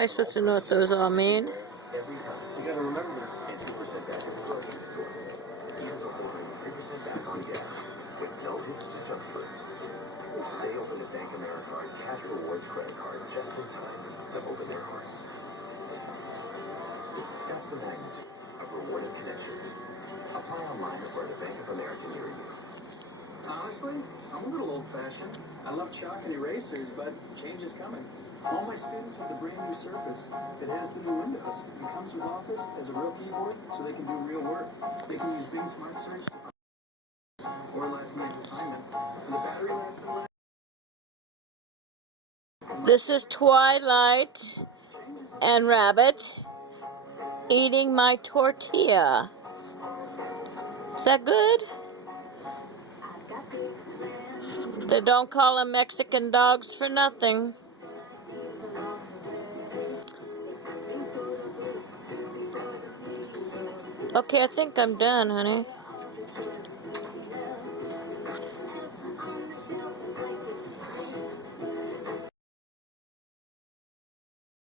I supposed to know what those all mean? Every time. You gotta remember. And 2% back at the grocery store. Even before 3% back on gas. With no hits to jump through. They opened a Bank America Cash Rewards credit card just in time to open their hearts. That's the magnitude of rewarded connections. Apply online or at a Bank of America near you. Honestly, I'm a little old-fashioned. I love chalk and erasers, but change is coming. All my students have the brand new Surface. It has the new Windows. It comes with Office as a real keyboard, so they can do real work. They can use Bing Smart Search to or last night's assignment. And the battery lasts a This is Twilight and Rabbit eating my tortilla. Is that good? They don't call them Mexican dogs for nothing. Okay, I think I'm done, honey.